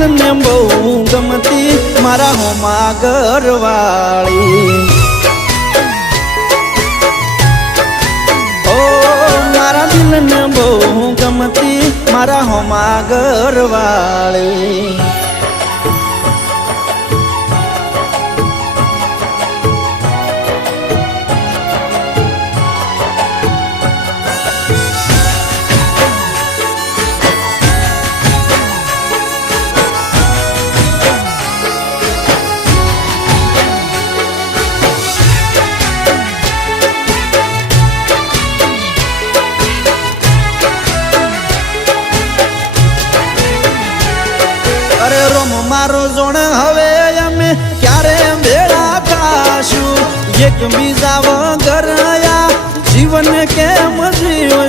દિલને બહુ ગમતી મારા હોમા ઘરવાળી મારા દિલને બહુ ગમતી મારા હોમા ઘરવાળી અરે રોમ મારો જોણ હવે અમે ક્યારે ભેળા થાશું એક બીજા વગર જીવન કેમ જીવશું